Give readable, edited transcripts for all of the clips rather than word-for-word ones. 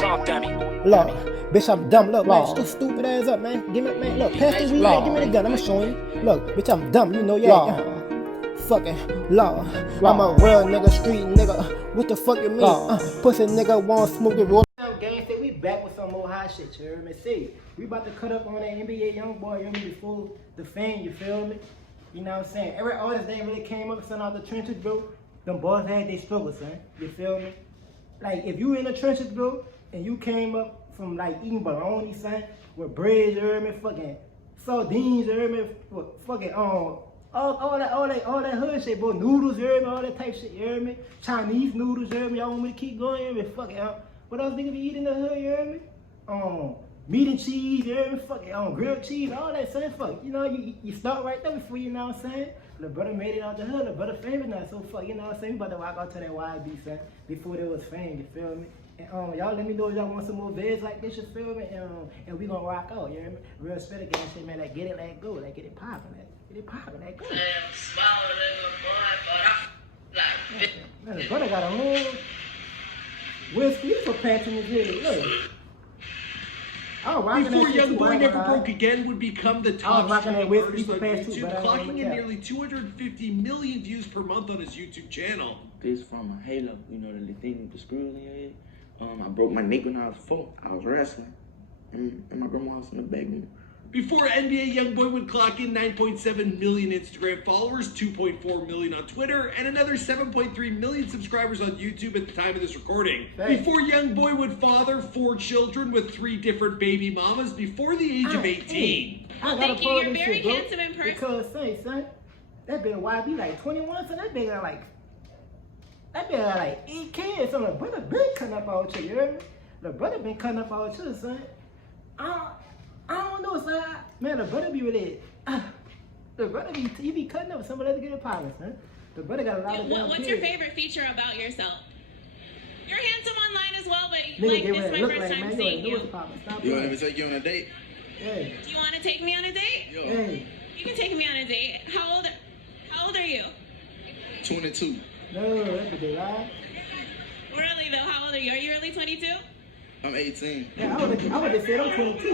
Wrong dummy. Look, bitch, I'm dumb. Look, man, shut your stupid ass up, man. Give me, man, look, pass the weed, man, give me the gun. I'ma show you. Look, bitch, I'm dumb. You know, yeah. Fucking law. I'm a real nigga, street nigga. What the fuck you mean? Pussy nigga want smoke it roll. Gang say we back with some more hot shit, you hear me? See, we about to cut up on that NBA Youngboy, you hear me, before the fame, you feel me? You know what I'm saying? Every artist that really came up and sent out the trenches, bro, them boys had their struggles, son. You feel me? Like, if you in the trenches, bro, and you came up from, like, eating bologna, son, with bread, you hear me, fucking sardines, you hear me, fucking, all that hood shit, bro, noodles, you hear me, all that type shit, you hear me? Chinese noodles, you hear me? Y'all want me to keep going, you hear me? Fucking, what else niggas be eating in the hood, you hear me? Meat and cheese, you hear me? Fucking, grilled cheese, all that, son, fuck. You know, you start right there before, you know what I'm saying? The brother made it out the hood, the brother famous now, so fuck, you know what I'm saying? We about to walk out to that YB, son, before there was fame, you feel me? And y'all let me know if y'all want some more vids like this, you feel me? And we gonna rock out, you hear me? Real spitter gang shit, man, like get it, let go, like get it poppin', let go. Man, the brother got a whole whiskey for patching his head, look. Before Youngboy Never Broke Again would become the top streaming artist on YouTube, clocking in nearly 250 million views per month on his YouTube channel. This from a halo, you know, the thing with the screws in your head. I broke my neck when I was 4. I was wrestling in my grandma's in the bedroom. Before NBA Youngboy would clock in 9.7 million Instagram followers, 2.4 million on Twitter, and another 7.3 million subscribers on YouTube at the time of this recording. Thanks. Before Youngboy would father 4 children with 3 different baby mamas before the age of 18. I Thank you, you're very handsome in person. Because, say, son, that been YB like 21, so that been like 8 kids, so the brother been cutting up out here, you hear me? The brother been cutting up out here, son. I don't know, son. Man, the brother be really, the brother be cutting up. Somebody else get it poppin', son. The brother got a lot of damn What's kids. your favorite feature about yourself? You're handsome online as well, but Nigga, like get this is ready my to look first like, time man, seeing you you. know what's poppin'. Stop You want me playing. to take you on a date? Hey, Do you want to take me on a date? Yo, hey. You can take me on a date. How old are you? 22. No, that's a good lie. Really though, how old are you? Are you really 22? I'm 18. Yeah, I would have said I'm 22.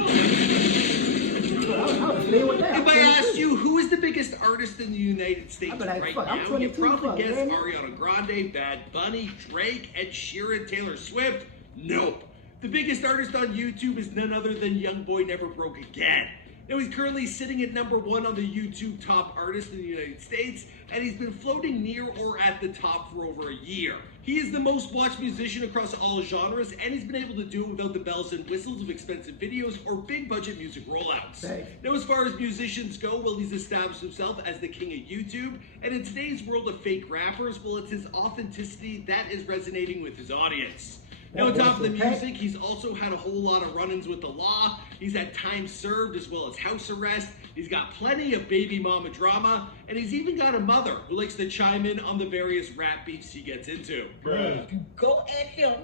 I would have stayed with that. If I asked you who is the biggest artist in the United States I'd be like, right fuck, I'm now, 22, you'd probably fuck, guess man. Ariana Grande, Bad Bunny, Drake, Ed Sheeran, Taylor Swift. Nope. The biggest artist on YouTube is none other than Youngboy Never Broke Again. Now he's currently sitting at #1 on the YouTube top artist in the United States, and he's been floating near or at the top for over a year. He is the most watched musician across all genres, and he's been able to do it without the bells and whistles of expensive videos or big budget music rollouts. Thanks. Now as far as musicians go, well, he's established himself as the king of YouTube, and in today's world of fake rappers, well, it's his authenticity that is resonating with his audience. Now, on top of the music, he's also had a whole lot of run-ins with the law. He's had time served as well as house arrest. He's got plenty of baby mama drama, and he's even got a mother who likes to chime in on the various rap beefs he gets into. If you go at him,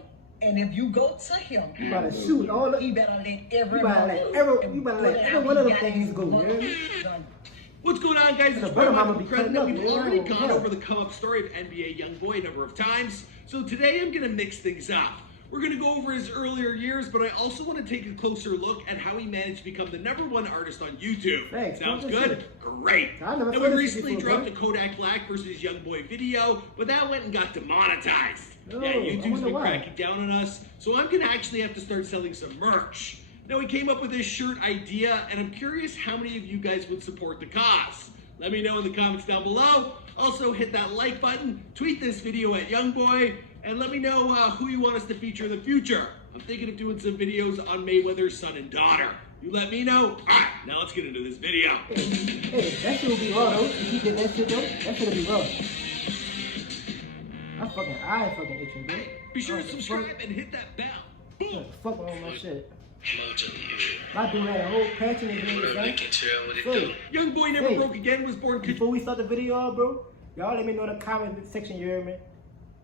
and if you go to him, You better shoot all the. he better let every You better let every one of them things go, you hear me? What's going on, guys? The It's brother Brett mama be Preston. cutting up, We've man. already I don't gone care. over the come-up story of NBA Youngboy a number of times, so today I'm going to mix things up. We're going to go over his earlier years, but I also want to take a closer look at how he managed to become the #1 artist on YouTube. Thanks. Sounds What good? is Great. I never Now, saw we this recently before, dropped bro. a Kodak Black versus Youngboy video, but that went and got demonetized. Oh, Yeah, I YouTube's wonder been why. cracking down on us, so I'm going to actually have to start selling some merch. Now, he came up with this shirt idea, and I'm curious how many of you guys would support the cause. Let me know in the comments down below. Also, hit that like button, tweet this video at Youngboy, and let me know who you want us to feature in the future. I'm thinking of doing some videos on Mayweather's son and daughter. You let me know. All right, now let's get into this video. Hey, that shit will be raw though. If you did that shit though, that shit'll be raw. I ain't fucking itching, bro. Be sure to subscribe and hit that bell. Boom. Fuck on my shit. Mojo, I do that a whole patch in this you nigga, really son. can tell what it Hey, do. Youngboy Never Hey. Broke Again was born. before we start the video off, bro, y'all let me know in the comment section, you hear me?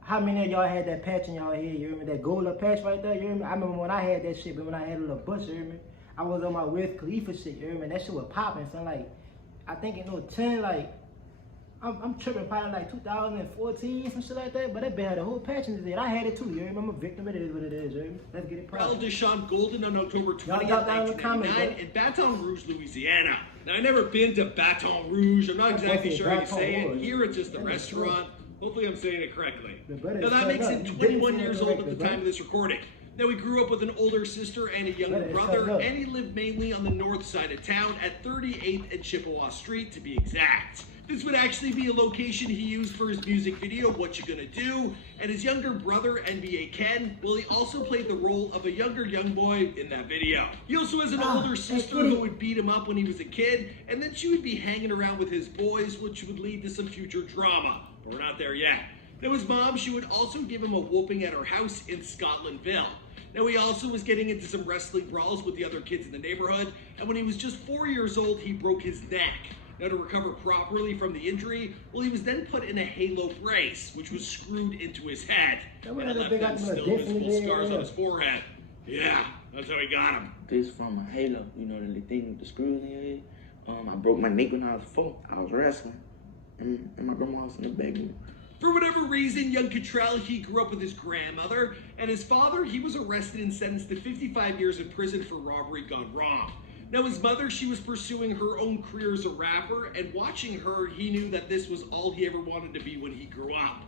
How many of y'all had that patch in y'all head, you hear me? That gold patch right there, you hear me? I remember when I had that shit, but when I had a little bush, you hear me? I was on my Wiz Khalifa shit, you hear me? That shit was popping, son. Like, I think it was 10, like, I'm tripping probably like 2014, some shit like that. But that bitch had a whole patch in his head. I had it too, you hear me? I'm a victim, it is what it is, you hear me? Let's get it Well, poppin'. Deshaun Golden on October 20th, Y'all down in the comments, 1999 in Baton Rouge, Louisiana. Now, I've never been to Baton Rouge. I'm not exactly sure how you say it. Here, it's just the restaurant. Hopefully, I'm saying it correctly. Now, that makes him 21 years old at the time of this recording. Now, he grew up with an older sister and a younger brother, and he lived mainly on the north side of town at 38th and Chippewa Street, to be exact. This would actually be a location he used for his music video, What You Gonna Do, and his younger brother, NBA Ken, well, he also played the role of a younger Youngboy in that video. He also has an older sister who would beat him up when he was a kid, and then she would be hanging around with his boys, which would lead to some future drama. But we're not there yet. Now, his mom, she would also give him a whooping at her house in Scotlandville. Now, he also was getting into some wrestling brawls with the other kids in the neighborhood, and when he was just 4 years old, he broke his neck. Now, to recover properly from the injury, well, he was then put in a halo brace, which was screwed into his head, and it left him still visible scars on his forehead. Yeah, that's how he got him. This from a halo, you know, the thing with the screws in your head. I broke my neck when I was 4. I was wrestling, and my grandma was in the bedroom. For whatever reason, young Cottrell, he grew up with his grandmother, and his father, he was arrested and sentenced to 55 years in prison for robbery gone wrong. Now, his mother, she was pursuing her own career as a rapper, and watching her, he knew that this was all he ever wanted to be when he grew up.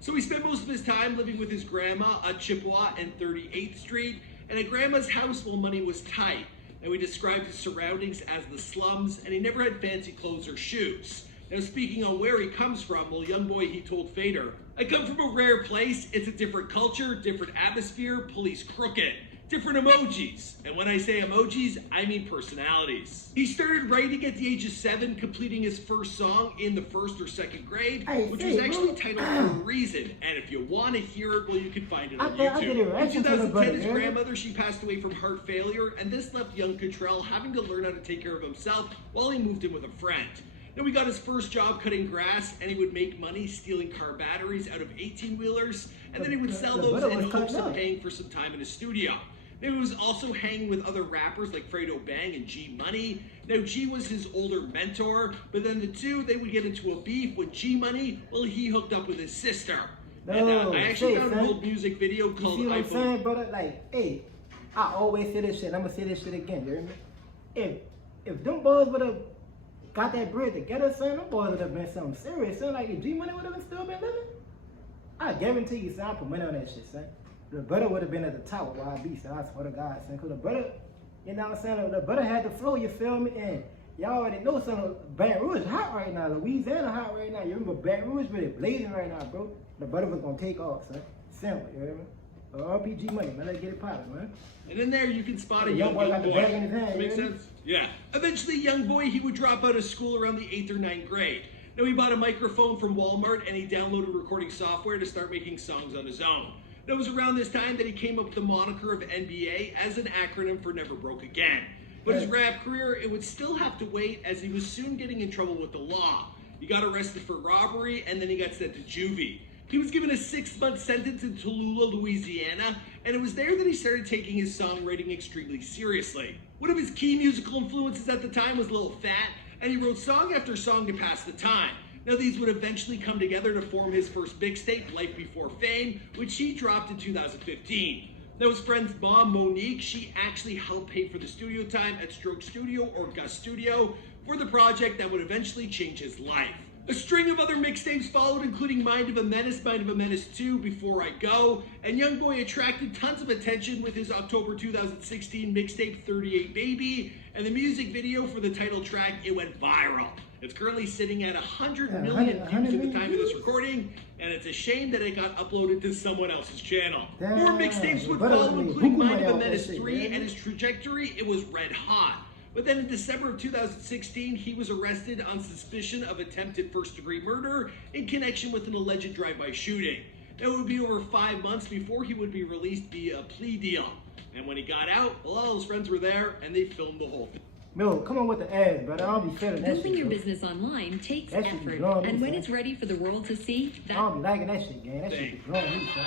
So he spent most of his time living with his grandma at Chippewa and 38th Street, and at grandma's house while money was tight. Now, he described his surroundings as the slums, and he never had fancy clothes or shoes. Now, speaking on where he comes from, well, Youngboy, he told Fader, I come from a rare place. It's a different culture, different atmosphere, police crooked. Different emojis. And when I say emojis, I mean personalities. He started writing at the age of 7, completing his first song in the 1st or 2nd grade, which was actually titled For a Reason. And if you want to hear it, well, you can find it on YouTube. In 2010, his grandmother, she passed away from heart failure, and this left young Cottrell having to learn how to take care of himself while he moved in with a friend. Then he got his first job cutting grass, and he would make money stealing car batteries out of 18-wheelers, and then he would sell those in hopes of paying for some time in his studio. Now, he was also hanging with other rappers like Fredo Bang and G Money. Now, G was his older mentor, but then the two, they would get into a beef with G Money. Well, he hooked up with his sister. And I actually found an old music video called You see what I'm iPhone. saying, brother? Like, hey, I always say this shit. I'm gonna say this shit again, you hear me? If them boys would've got that bread together, son, them boys would've been something serious, son. Like, if G Money would've still been living, I guarantee you, son, I put money on that shit, son. The brother would have been at the top with YB, so I swear to God, son. Cause the brother, you know what I'm saying? The brother had the flow, you feel me? And y'all already know, son, Baton Rouge hot right now. Louisiana hot right now. You remember Baton Rouge really blazing right now, bro. The brother was gonna take off, son. Simple, you hear me? RPG money, man. Let's get it poppin', man. And in there, you can spot a young boy got the bag in his hand. Makes sense? Yeah. Eventually, Youngboy, he would drop out of school around the 8th or 9th grade. Now, he bought a microphone from Walmart, and he downloaded recording software to start making songs on his own. It was around this time that he came up with the moniker of NBA as an acronym for Never Broke Again. But his rap career, it would still have to wait as he was soon getting in trouble with the law. He got arrested for robbery and then he got sent to juvie. He was given a 6-month sentence in Tallulah, Louisiana, and it was there that he started taking his songwriting extremely seriously. One of his key musical influences at the time was Lil Fat, and he wrote song after song to pass the time. Now, these would eventually come together to form his first mixtape, Life Before Fame, which he dropped in 2015. Now, his friend's mom, Monique, she actually helped pay for the studio time at Stroke Studio or Gus Studio for the project that would eventually change his life. A string of other mixtapes followed, including Mind of a Menace 2, Before I Go, and Youngboy attracted tons of attention with his October 2016 mixtape 38 Baby, and the music video for the title track, it went viral. It's currently sitting at 100 million views at the time of this recording, and it's a shame that it got uploaded to someone else's channel. More mixtapes would follow, including Mind of a Menace 3, and his trajectory, it was red hot. But then in December of 2016, he was arrested on suspicion of attempted first-degree murder in connection with an alleged drive-by shooting. It would be over 5 months before he would be released via a plea deal. And when he got out, well, all his friends were there, and they filmed the whole thing. No, come on with the ads, brother. I'll be feeling that shit. Building your business online takes That shit be effort, blowing me, and when son. it's ready for the world to see, I don't be liking that shit, gang. That shit be blowing me, son.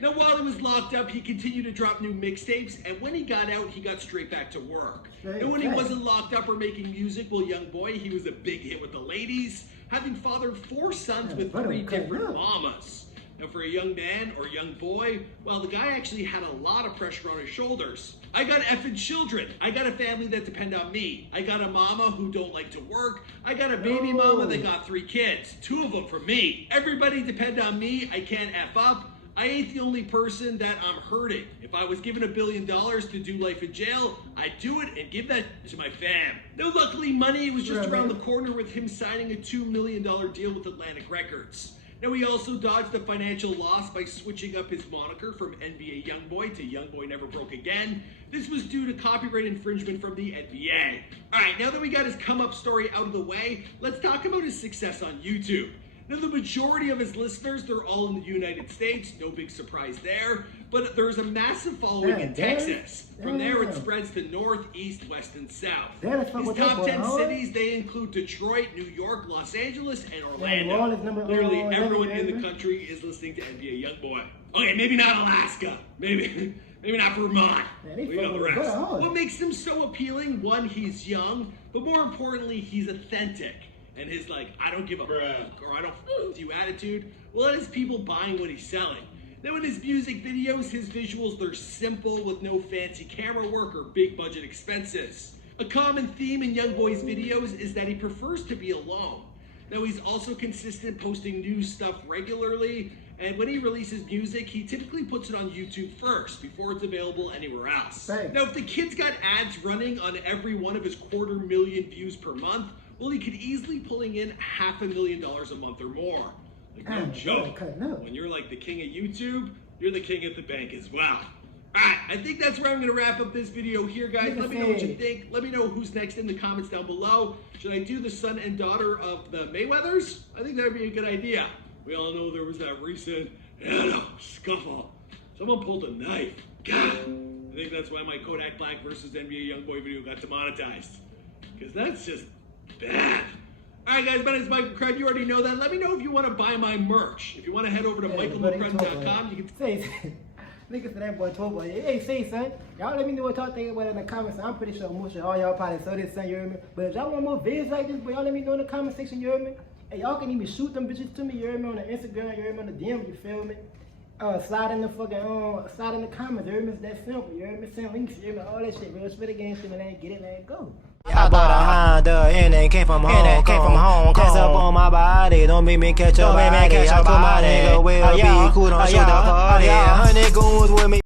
Now, while he was locked up, he continued to drop new mixtapes, and when he got out, he got straight back to work. And when he wasn't locked up or making music, well, Youngboy, he was a big hit with the ladies, having fathered 4 sons with 3 different mamas. Now, for a young man or young boy, well, the guy actually had a lot of pressure on his shoulders. I got effing children. I got a family that depend on me. I got a mama who don't like to work. I got a baby mama that got 3 kids, 2 of them from me. Everybody depend on me. I can't F up. I ain't the only person that I'm hurting. If I was given $1 billion to do life in jail, I'd do it and give that to my fam. Now, luckily, money was just around the corner with him signing a $2 million deal with Atlantic Records. Now, he also dodged a financial loss by switching up his moniker from NBA Youngboy to Youngboy Never Broke Again. This was due to copyright infringement from the NBA. All right, now that we got his come-up story out of the way, let's talk about his success on YouTube. Now, the majority of his listeners, they're all in the United States. No big surprise there. But there's a massive following in Texas. From there, it spreads to north, east, west, and south. His top 10 cities, they include Detroit, New York, Los Angeles, and Orlando. Clearly, everyone in the country is listening to NBA Youngboy. Okay, maybe not Alaska. Maybe not Vermont. We know the rest. What makes him so appealing? One, he's young. But more importantly, he's authentic. And his I don't give a fuck or I don't fuck with you attitude, well, that is people buying what he's selling. Now, in his music videos, his visuals, they're simple with no fancy camera work or big budget expenses. A common theme in Youngboy's videos is that he prefers to be alone. Now, he's also consistent posting new stuff regularly, and when he releases music, he typically puts it on YouTube first before it's available anywhere else. Now, if the kid's got ads running on every one of his 250,000 views per month, well, he could easily pulling in $500,000 a month or more. No joke. When you're like the king of YouTube, you're the king at the bank as well. Alright, I think that's where I'm going to wrap up this video here, guys. Let me know what you think. Let me know who's next in the comments down below. Should I do the son and daughter of the Mayweathers? I think that would be a good idea. We all know there was that recent, scuffle. Someone pulled a knife. God, I think that's why my Kodak Black versus NBA Youngboy video got demonetized. Because that's just bad. Alright guys, my name is Michael Crud. You already know that. Let me know if you want to buy my merch. If you want to head over to michaelmccrud.com, you can say niggas to that boy told boy. Hey, say son, y'all let me know what y'all think about it in the comments. I'm pretty sure most of all y'all probably saw this, son, you heard me? But if y'all want more videos like this, boy, y'all let me know in the comment section, you heard me? Hey, y'all can even shoot them bitches to me, you heard me, on the Instagram, you heard me, on the DM, you feel me? Slide in the fucking, slide in the comments, you heard me? It's that simple, you heard me? Send links, you heard me? All that shit, bro. Spit again, shit, man, get it, let it go. I bought a Honda and it came from Hong Kong. Test up on my body, don't make me catch a body. I told my nigga we'll be cool, don't shoot the party. 100 goons with me.